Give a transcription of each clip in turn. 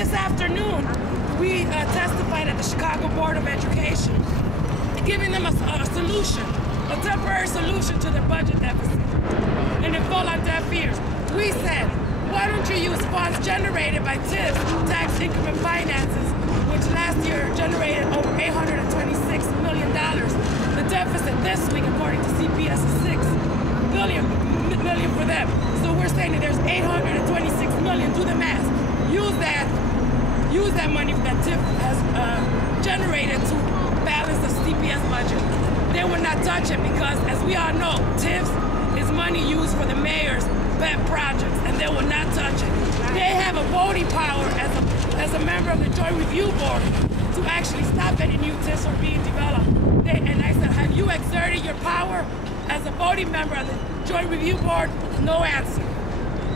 this afternoon, we testified at the Chicago Board of Education, giving them a solution, a temporary solution to their budget deficit. And it fell on deaf ears. We said, why don't you use funds generated by TIFs, tax increment finances, which last year generated over $826 million. The deficit this week, according to CPS, is $6 billion for them. So we're saying that there's $826 million. Do the math. Use that money that TIF has generated to balance the CPS budget. They will not touch it because, as we all know, TIFs is money used for the mayor's pet projects, and they will not touch it. They have a voting power as a member of the Joint Review Board to actually stop any new TIFs from being developed. And I said, have you exerted your power as a voting member of the Joint Review Board? No answer.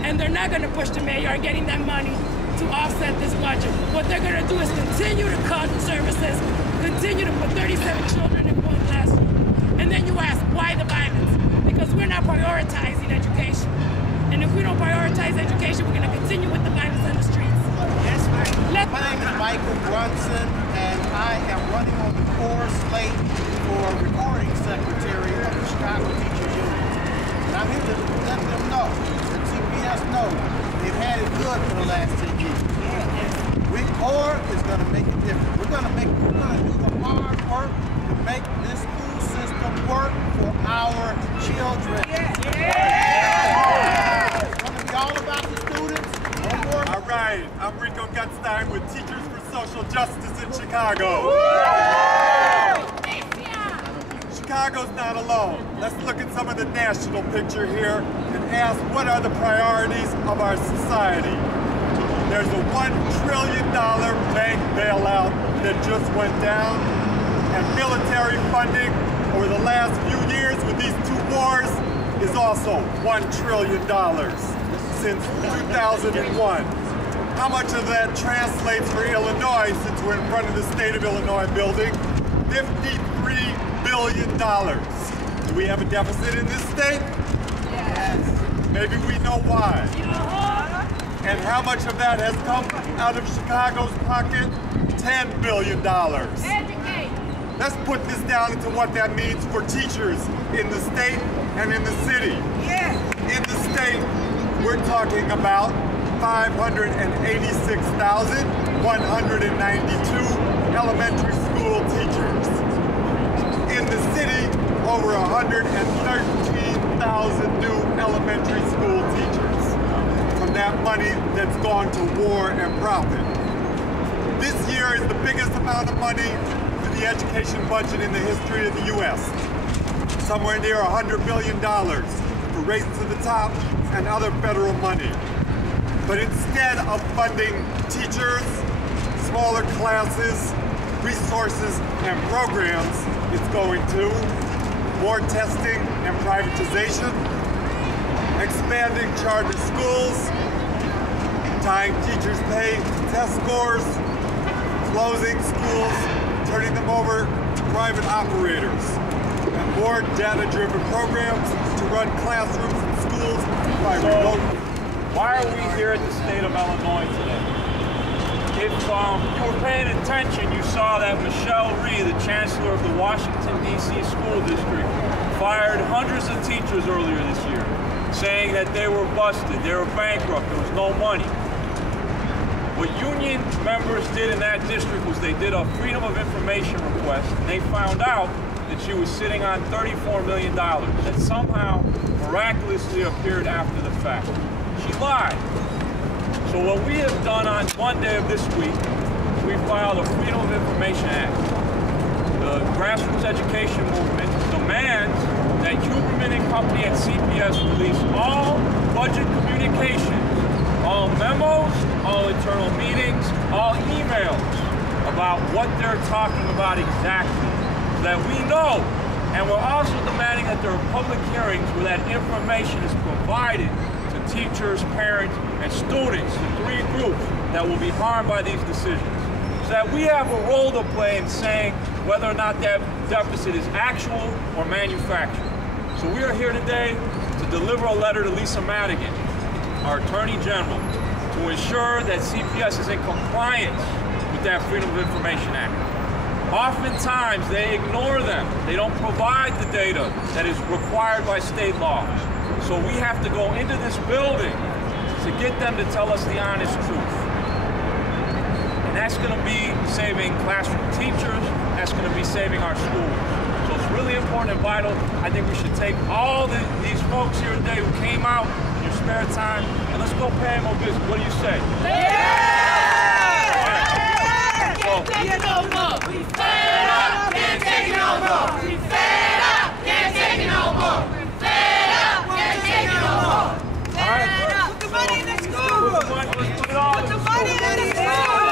And they're not going to push the mayor on getting that money to offset this budget. What they're going to do is continue to cut services, continue to put 37 children in one classroom. And then you ask, why the violence? Because we're not prioritizing education. And if we don't prioritize education, we're going to continue with the violence on the streets. Yes, ma'am. My name is Michael Brunson, and I am running on the core slate for recording secretary of the Chicago Teachers Union. And I'm here to let them know, that CPS knows, they've had it good for the last 10 years. With core is going to make a difference. We're going to do the hard work to make this school system work for our children. It's going to be all about the students. All right, I'm Rico Gutstein with Teachers for Social Justice in Chicago. Chicago's not alone. Let's look at some of the national picture here and ask, what are the priorities of our society? There's a $1 trillion bank bailout that just went down, and military funding over the last few years with these two wars is also $1 trillion since 2001. How much of that translates for Illinois, since we're in front of the State of Illinois building? $53 billion. Do we have a deficit in this state? Yes. Maybe we know why. And how much of that has come out of Chicago's pocket? $10 billion. Educate. Let's put this down into what that means for teachers in the state and in the city. Yeah. In the state, we're talking about 586,192 elementary school teachers. In the city, over 113,000 new elementary school teachers from that money that's gone to war and profit. This year is the biggest amount of money to the education budget in the history of the U.S. Somewhere near $100 billion for Race to the Top and other federal money. But instead of funding teachers, smaller classes, resources, and programs, it's going to more testing and privatization, expanding charter schools, tying teachers' pay to test scores, closing schools, turning them over to private operators, and more data-driven programs to run classrooms and schools by remote. Why are we here at the state of Illinois today? If you were paying attention, you saw that Michelle Rhee, the chancellor of the Washington, D.C. school district, fired hundreds of teachers earlier this year, saying that they were busted, they were bankrupt, there was no money. What union members did in that district was they did a Freedom of Information request, and they found out that she was sitting on $34 million that somehow miraculously appeared after the fact. She lied. So what we have done on Monday of this week, we filed a Freedom of Information Act. The grassroots education movement demands that Huberman and Company at CPS release all budget communications, all memos, all internal meetings, all emails about what they're talking about exactly, so that we know. And we're also demanding that there are public hearings where that information is provided to teachers, parents, and students, the three groups that will be harmed by these decisions, so that we have a role to play in saying whether or not that deficit is actual or manufactured. So we are here today to deliver a letter to Lisa Madigan, our Attorney General, to ensure that CPS is in compliance with that Freedom of Information Act. Oftentimes, they ignore them. They don't provide the data that is required by state law. So we have to go into this building to get them to tell us the honest truth. And that's going to be saving classroom teachers. That's going to be saving our schools. So it's really important and vital. I think we should take all these folks here today who came out in your spare time, and let's go pay them a visit. What do you say? Can't take it no more. We fed up. Can't take it no more. We fed up. Can't take it no more. We fed up. Can't take it no more. Fed up. Put the money in the school. Put the money in the school.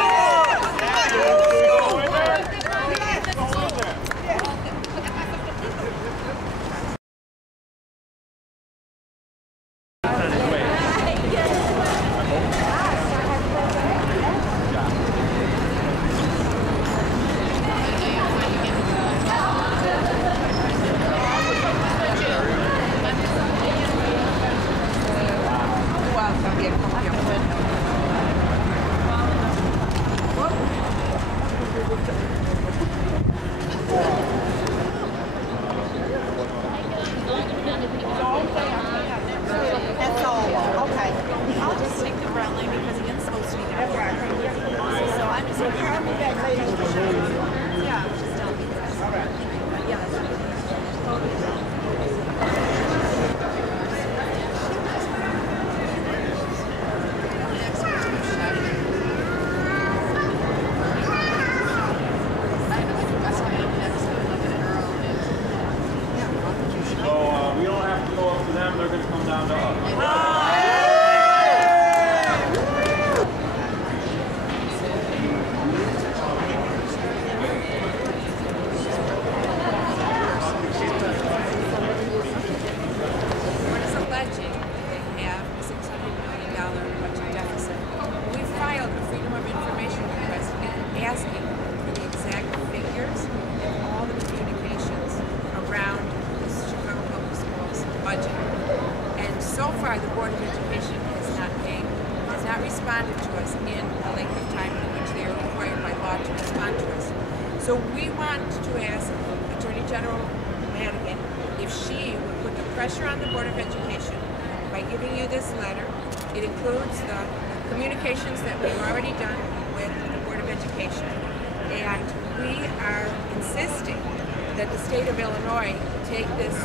They're going to come down to us. The Board of Education has not responded to us in a length of time in which they are required by law to respond to us. So we want to ask Attorney General Madigan if she would put the pressure on the Board of Education by giving you this letter. It includes the communications that we've already done with the Board of Education, and we are insisting that the state of Illinois take this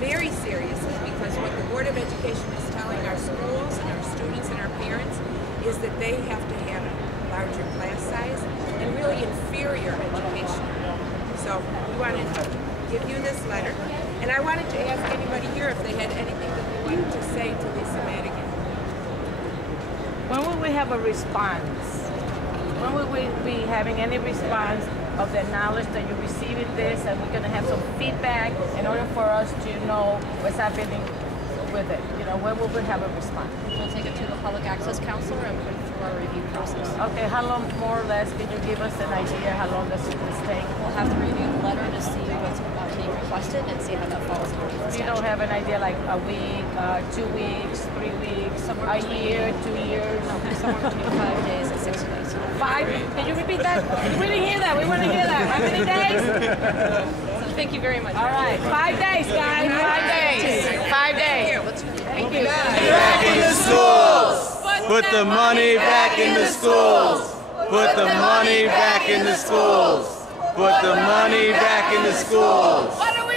very seriously, because what the Board of Education is telling our schools and our students and our parents is that they have to have a larger class size and really inferior education. So we wanted to give you this letter, and I wanted to ask anybody here if they had anything that they wanted to say to Lisa Madigan. When will we have a response? When will we be having any response of the knowledge that you're receiving this, and we're going to have some feedback in order for us to know what's happening with it? You know, when will we have a response? We'll take it to the Public Access Council and put it through our review process. Okay, how long, more or less, can you give us an idea how long does this take? We'll have to review the letter to see what's being requested and see how that falls into the statute. You don't have an idea, like a week, 2 weeks, 3 weeks, a year, 2 years? No, somewhere between 5 days and 60 days. 5? Can you repeat that? We didn't hear that. We want to hear that. How many days? So thank you very much. All right, 5 days, guys. 5 days. 5 days. Thank you. Back in the schools. Put the money back in the schools. Put the money back in the schools. Put the money back in the schools. What are we